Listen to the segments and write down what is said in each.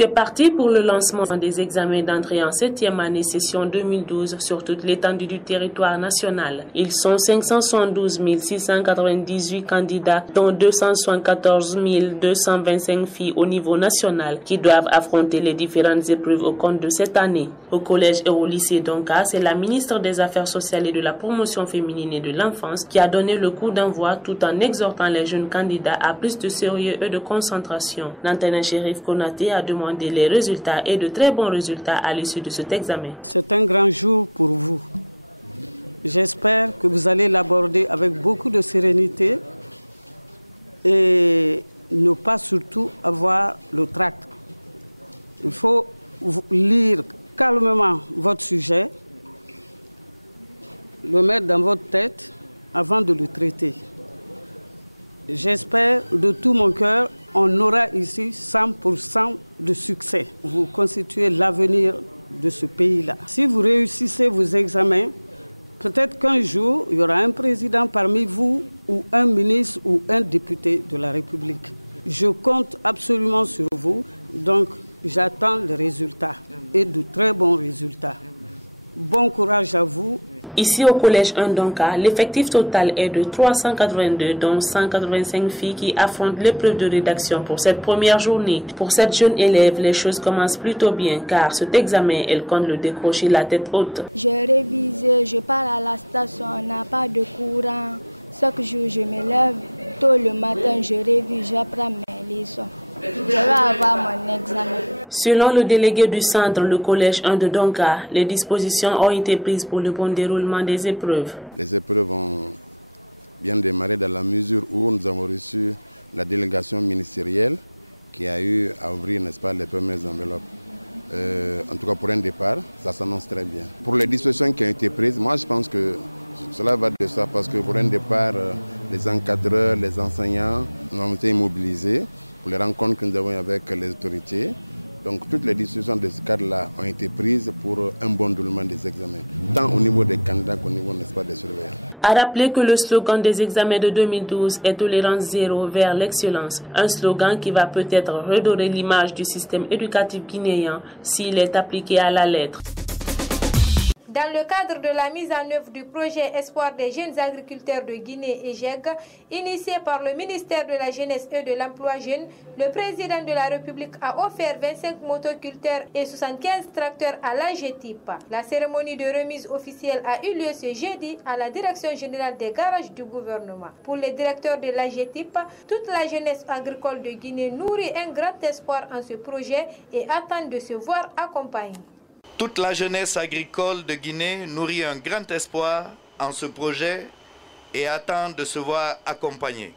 C'est parti pour le lancement des examens d'entrée en 7e année session 2012 sur toute l'étendue du territoire national. Ils sont 572 698 candidats, dont 274 225 filles au niveau national qui doivent affronter les différentes épreuves au cours de cette année. Au collège et au lycée Donka, c'est la ministre des Affaires sociales et de la promotion féminine et de l'enfance qui a donné le coup d'envoi tout en exhortant les jeunes candidats à plus de sérieux et de concentration. Nantana Chérif Konaté a demandé les résultats et de très bons résultats à l'issue de cet examen. C'est un grand jour pour vous. J'espère que vous allez l'aborder avec beaucoup de sérénité et ne pas surtout avoir le trac. Il faut lire calmement votre sujet, le mettre dans votre tête avant de le traiter. J'espère de tout mon cœur on aura ici 100% de succès. Vous constituez l'avenir de ce pays-là. Si vous réussissez vos examens, peut-être qu'un jour, il y aura un président parmi vous ou un ministre ou un député de la République. Je compte absolument sur vous, donc j'attends les résultats et de très bons résultats. Bon courage à vous. Ici au collège Ndonka, l'effectif total est de 382, dont 185 filles qui affrontent l'épreuve de rédaction pour cette première journée. Pour cette jeune élève, les choses commencent plutôt bien car cet examen, elle compte le décrocher la tête haute. J'ai révisé, je pars à la station, on n'a pas de courant. Chaque jour, je me lève tôt le matin, je révise, j'apprends mes leçons. Je vais avoir mon examen. Selon le délégué du centre, le collège 1 de Donka, les dispositions ont été prises pour le bon déroulement des épreuves. Les épreuves ont bien démarré dans la mesure où nous avons reçu la délégation ministérielle qui a eu à ouvrir, n'est-ce pas, les premières enveloppes. En tout cas, pour un départ, ça s'annonce très bien. Pour les dispositions qui ont été prises, moi je pense que cela va de ça parce que pour un départ, les encadreurs, les enseignants, nous avons été mobilisés pour les rencontres que nous avons avec les autorités. Donc toutes les discussions de ce cadre-là ont été prises pour un bon déroulement des examens, tant au niveau des candidats qu'au niveau, n'est-ce pas, des surveillants. À rappeler que le slogan des examens de 2012 est tolérance zéro vers l'excellence, un slogan qui va peut-être redorer l'image du système éducatif guinéen s'il est appliqué à la lettre. Dans le cadre de la mise en œuvre du projet Espoir des jeunes agriculteurs de Guinée EJEG, initié par le ministère de la Jeunesse et de l'Emploi jeune, le président de la République a offert 25 motoculteurs et 75 tracteurs à l'AGETIP. La cérémonie de remise officielle a eu lieu ce jeudi à la Direction générale des garages du gouvernement. Pour les directeurs de l'AGETIP, toute la jeunesse agricole de Guinée nourrit un grand espoir en ce projet et attend de se voir accompagnée. Toute la jeunesse agricole de Guinée nourrit un grand espoir en ce projet et attend de se voir accompagné.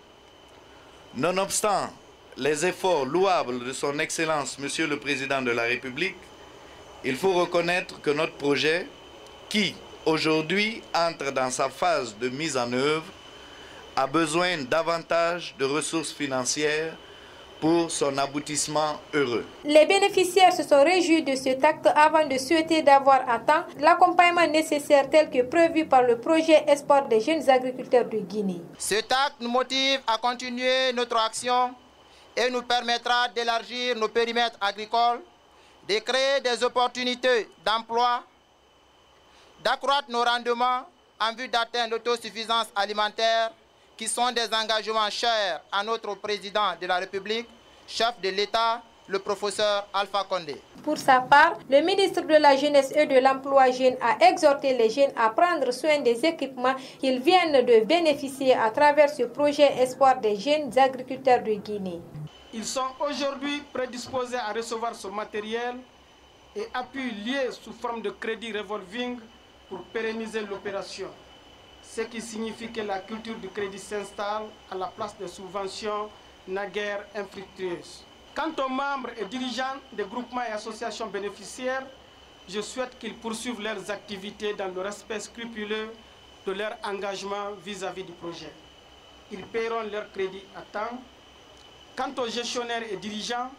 Nonobstant les efforts louables de son Excellence, Monsieur le Président de la République, il faut reconnaître que notre projet, qui aujourd'hui entre dans sa phase de mise en œuvre, a besoin davantage de ressources financières pour son aboutissement heureux. Les bénéficiaires se sont réjouis de cet acte avant de souhaiter d'avoir à temps l'accompagnement nécessaire tel que prévu par le projet Espoir des jeunes agriculteurs de Guinée. Cet acte nous motive à continuer notre action et nous permettra d'élargir nos périmètres agricoles, de créer des opportunités d'emploi, d'accroître nos rendements en vue d'atteindre l'autosuffisance alimentaire, qui sont des engagements chers à notre président de la République, chef de l'État, le professeur Alpha Condé. Pour sa part, le ministre de la Jeunesse et de l'Emploi jeune a exhorté les jeunes à prendre soin des équipements qu'ils viennent de bénéficier à travers ce projet Espoir des jeunes agriculteurs de Guinée. Ils sont aujourd'hui prédisposés à recevoir ce matériel et appuis liés sous forme de crédit revolving pour pérenniser l'opération. Ce qui signifie que la culture du crédit s'installe à la place des subventions naguère infructueuses. Quant aux membres et dirigeants des groupements et associations bénéficiaires, je souhaite qu'ils poursuivent leurs activités dans le respect scrupuleux de leur engagement vis-à-vis du projet. Ils paieront leur crédit à temps. Quant aux gestionnaires et dirigeants,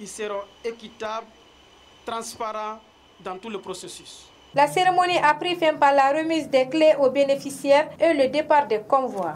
ils seront équitables, transparents dans tout le processus. La cérémonie a pris fin par la remise des clés aux bénéficiaires et le départ des convois.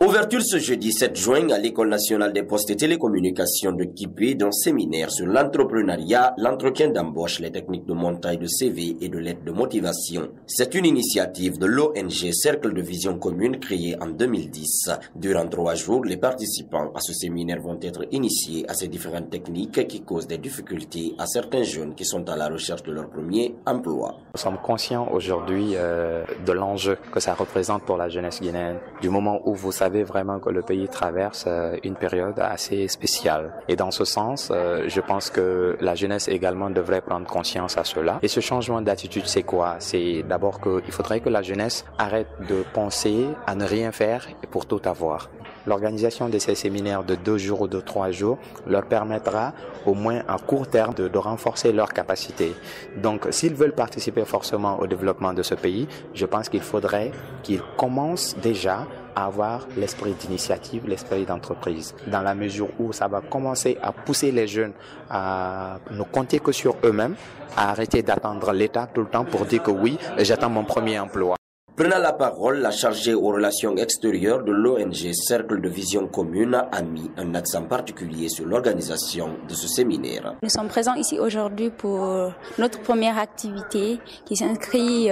Ouverture ce jeudi 7 juin à l'École nationale des postes et télécommunications de Kipé d'un séminaire sur l'entrepreneuriat, l'entretien d'embauche, les techniques de montage de CV et de lettres de motivation. C'est une initiative de l'ONG Cercle de Vision Commune créée en 2010. Durant 3 jours, les participants à ce séminaire vont être initiés à ces différentes techniques qui causent des difficultés à certains jeunes qui sont à la recherche de leur premier emploi. Nous sommes conscients aujourd'hui de l'enjeu que ça représente pour la jeunesse guinéenne, du moment où vous savez vraiment que le pays traverse une période assez spéciale. Et dans ce sens, je pense que la jeunesse également devrait prendre conscience à cela. Et ce changement d'attitude, c'est quoi? C'est d'abord qu'il faudrait que la jeunesse arrête de penser à ne rien faire et pour tout avoir. L'organisation de ces séminaires de 2 jours ou de 3 jours leur permettra au moins à court terme de renforcer leurs capacités. Donc s'ils veulent participer forcément au développement de ce pays, je pense qu'il faudrait qu'ils commencent déjà à avoir l'esprit d'initiative, l'esprit d'entreprise, dans la mesure où ça va commencer à pousser les jeunes à ne compter que sur eux-mêmes, à arrêter d'attendre l'État tout le temps pour dire que oui, j'attends mon premier emploi. Prenant la parole, la chargée aux relations extérieures de l'ONG Cercle de Vision Commune a mis un accent particulier sur l'organisation de ce séminaire. Nous sommes présents ici aujourd'hui pour notre première activité qui s'inscrit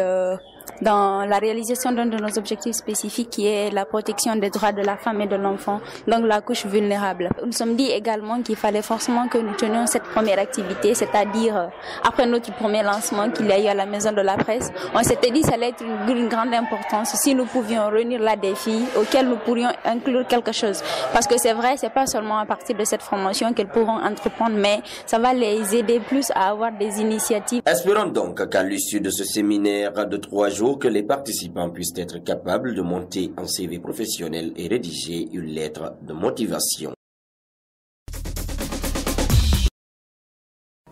dans la réalisation d'un de nos objectifs spécifiques qui est la protection des droits de la femme et de l'enfant, donc la couche vulnérable. Nous sommes dit également qu'il fallait forcément que nous tenions cette première activité, c'est-à-dire après notre premier lancement qu'il y a eu à la Maison de la Presse, on s'était dit que ça allait être une grande importance si nous pouvions réunir là des filles auxquelles nous pourrions inclure quelque chose. Parce que c'est vrai, c'est pas seulement à partir de cette formation qu'elles pourront entreprendre, mais ça va les aider plus à avoir des initiatives. Espérons donc qu'à l'issue de ce séminaire de 3 jours, que les participants puissent être capables de monter un CV professionnel et rédiger une lettre de motivation.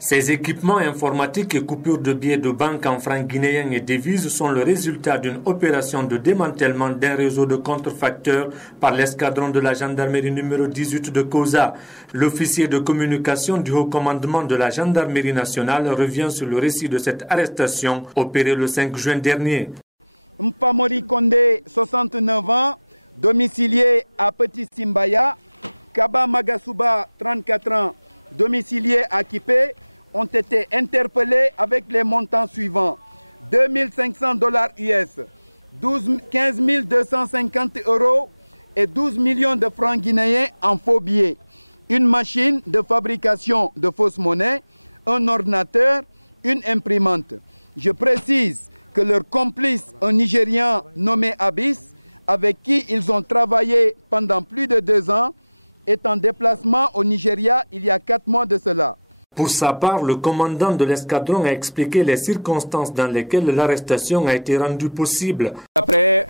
Ces équipements informatiques et coupures de billets de banque en francs guinéens et devises sont le résultat d'une opération de démantèlement d'un réseau de contrefacteurs par l'escadron de la gendarmerie numéro 18 de Koza. L'officier de communication du haut commandement de la gendarmerie nationale revient sur le récit de cette arrestation opérée le 5 juin dernier. Mpamori Kondé, 69 ans, domicilié à Petit Simbaya, Kaba Magasuba, 34 ans, domicilié à Kipé, ont été interpellés avec les montants suivants: $2 500 US, 15 250 € et 12 millions de francs guinéens en faux billets, une machine de fabrication de fausses monnaies, un ordinateur, une imprimante. Je précise que leur complice, un Nigérian nommé Abyss, avec qui ils ont travaillé pendant plus de 2 ans, est en déplacement au Nigeria il y a 4 mois de cela. Pour sa part, le commandant de l'escadron a expliqué les circonstances dans lesquelles l'arrestation a été rendue possible. Après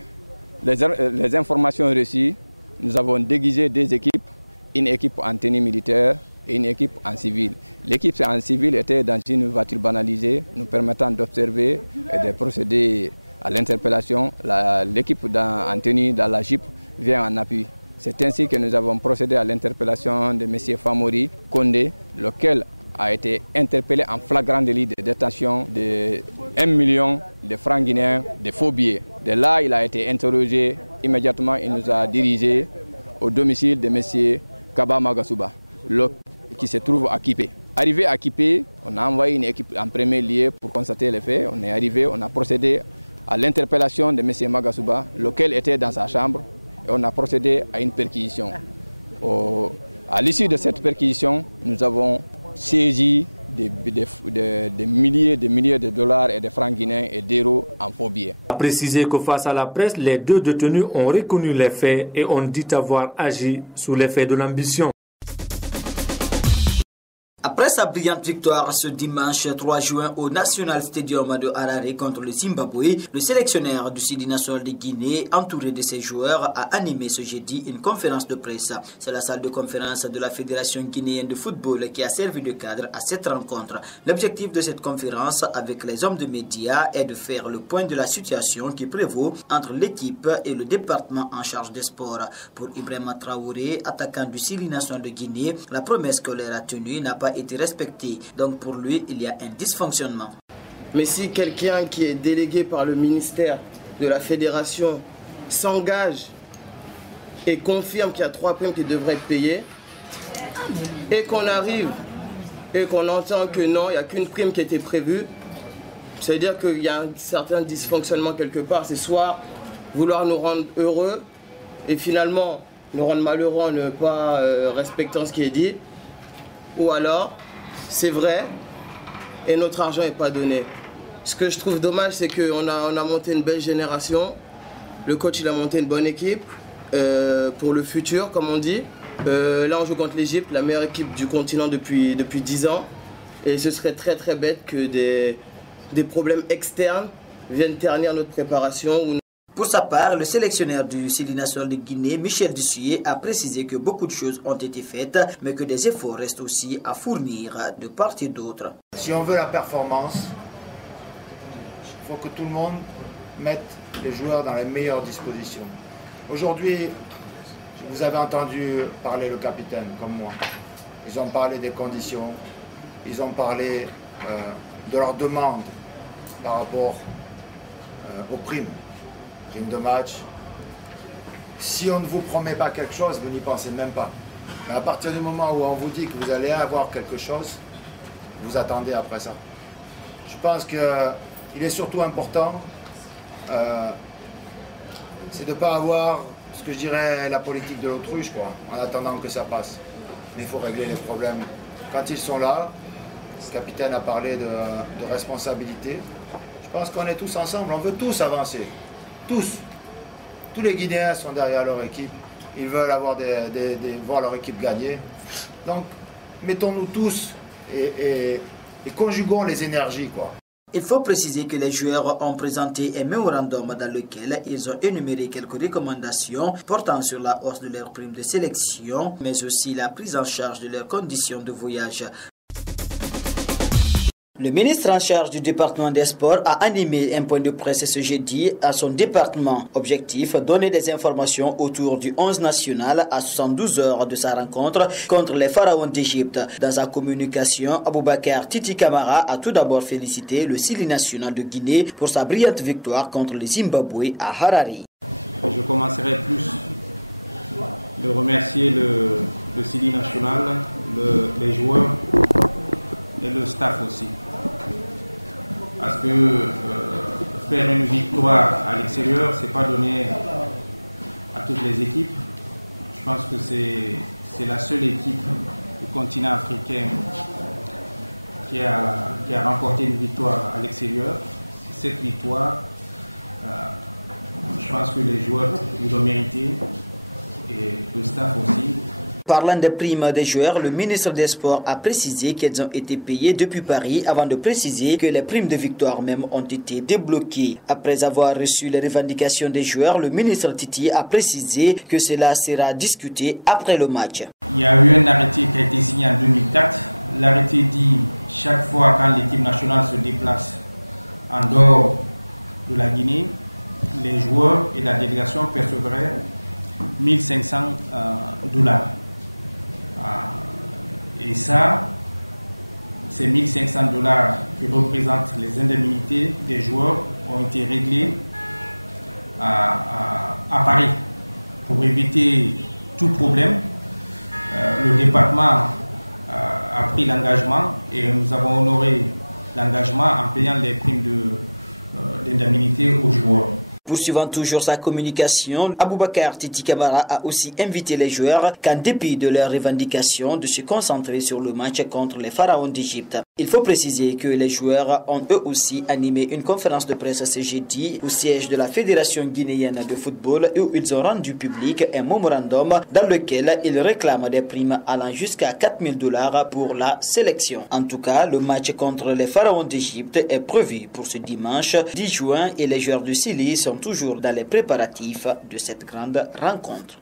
les informations reçues, nous avons déguisé 2 équipes, une équipe en tenue militaire et une équipe en civil. L'équipe en civil était dans une voiture banalisée, nous permettant d'observer et de procéder à l'interpellation. L'équipe en tenue dans la Jeep vient en appui. C'est ainsi que nous avons procédé à l'interpellation de M. Famori Kondé, lequel a été interpellé en flagrant délit de détention de 1 million de francs guinéens de faux billets. De là, il a été interrogé. Immédiatement, il nous a dirigés au domicile de M. Kaba Magasuba, qui se trouve à Kipé. Arrivé à Kipé, on a envoyé une équipe en premier lieu pour constater les faits. On est arrivé, on a procédé à l'interpellation de M. Magasuba, lequel était dans sa chambre, et on a procédé à une perquisition. À l'issue de cette perquisition, nous avons saisi des milliers de dollars et de francs guinéens et d'euros en faux billets. A précisé que face à la presse, les 2 détenus ont reconnu les faits et ont dit avoir agi sous l'effet de l'ambition. Après sa brillante victoire ce dimanche 3 juin au National Stadium de Harare contre le Zimbabwe, le sélectionneur du Sidi national de Guinée, entouré de ses joueurs, a animé ce jeudi une conférence de presse. C'est la salle de conférence de la Fédération guinéenne de football qui a servi de cadre à cette rencontre. L'objectif de cette conférence avec les hommes de médias est de faire le point de la situation qui prévaut entre l'équipe et le département en charge des sports. Pour Ibrahima Traoré, attaquant du Sidi national de Guinée, la promesse que l'on a tenue n'a pas été respecté. Donc pour lui, il y a un dysfonctionnement. Mais si quelqu'un qui est délégué par le ministère de la Fédération s'engage et confirme qu'il y a 3 primes qui devraient être payées, et qu'on arrive et qu'on entend que non, il n'y a qu'une prime qui était prévue, ça veut dire qu'il y a un certain dysfonctionnement quelque part. C'est soit vouloir nous rendre heureux et finalement nous rendre malheureux en ne pas respectant ce qui est dit, ou alors c'est vrai et notre argent n'est pas donné. Ce que je trouve dommage, c'est qu'on a monté une belle génération, le coach il a monté une bonne équipe pour le futur comme on dit. Là on joue contre l'Égypte, la meilleure équipe du continent depuis 10 ans, et ce serait très très bête que des problèmes externes viennent ternir notre préparation. Pour sa part, le sélectionneur du Sili national de Guinée, Michel Dussuyer, a précisé que beaucoup de choses ont été faites, mais que des efforts restent aussi à fournir de part et d'autre. Si on veut la performance, il faut que tout le monde mette les joueurs dans les meilleures dispositions. Aujourd'hui, vous avez entendu parler le capitaine, comme moi. Ils ont parlé des conditions, ils ont parlé de leurs demandes par rapport aux primes de match. Si on ne vous promet pas quelque chose, vous n'y pensez même pas. Mais à partir du moment où on vous dit que vous allez avoir quelque chose, vous attendez après ça. Je pense qu'il est surtout important, c'est de ne pas avoir ce que je dirais la politique de l'autruche, quoi, en attendant que ça passe. Mais il faut régler les problèmes quand ils sont là. Le capitaine a parlé de responsabilité. Je pense qu'on est tous ensemble, on veut tous avancer. Tous. Tous les Guinéens sont derrière leur équipe. Ils veulent avoir voir leur équipe gagner. Donc, mettons-nous tous et conjuguons les énergies, quoi. Il faut préciser que les joueurs ont présenté un mémorandum dans lequel ils ont énuméré quelques recommandations portant sur la hausse de leurs primes de sélection, mais aussi la prise en charge de leurs conditions de voyage. Le ministre en charge du département des sports a animé un point de presse ce jeudi à son département. Objectif, donner des informations autour du 11 national à 72 heures de sa rencontre contre les pharaons d'Égypte. Dans sa communication, Aboubakar Titi Camara a tout d'abord félicité le Sili national de Guinée pour sa brillante victoire contre le Zimbabwe à Harare. Je commencerai plus de remercier le Sili national, les joueurs et le staff aussi. Parce que faire une victoire à l'extérieur, ce n'est pas donné à toutes les équipes. Je pense que c'est la seule équipe du continent africain qui a remporté une victoire à l'extérieur. Cette victoire, je pense que les joueurs l'ont mérité et le staff aussi. Parlant des primes des joueurs, le ministre des Sports a précisé qu'elles ont été payées depuis Paris avant de préciser que les primes de victoire même ont été débloquées. Après avoir reçu les revendications des joueurs, le ministre Titi a précisé que cela sera discuté après le match. Il y a eu un arrêté qui a été signé en 2004. L'arrêté dit chaque fois quand l'équipe nationale se déplace en dehors de la Guinée, les joueurs et la délégation percevraient 1500 $. Et ça, ces 1500 $ qui représentent les indemnités des joueurs ont été réglés à Paris. Pour éviter tout problème, le département a pris l'engagement et nous avons honoré l'engagement en payant les primes d'indemnité aux joueurs. Poursuivant toujours sa communication, Aboubakar Titi Camara a aussi invité les joueurs, qu'en dépit de leurs revendications, de se concentrer sur le match contre les pharaons d'Égypte. Il faut préciser que les joueurs ont eux aussi animé une conférence de presse ce jeudi au siège de la Fédération guinéenne de football où ils ont rendu public un mémorandum dans lequel ils réclament des primes allant jusqu'à 4000 $ pour la sélection. En tout cas, le match contre les pharaons d'Égypte est prévu pour ce dimanche 10 juin et les joueurs du Sili sont toujours dans les préparatifs de cette grande rencontre.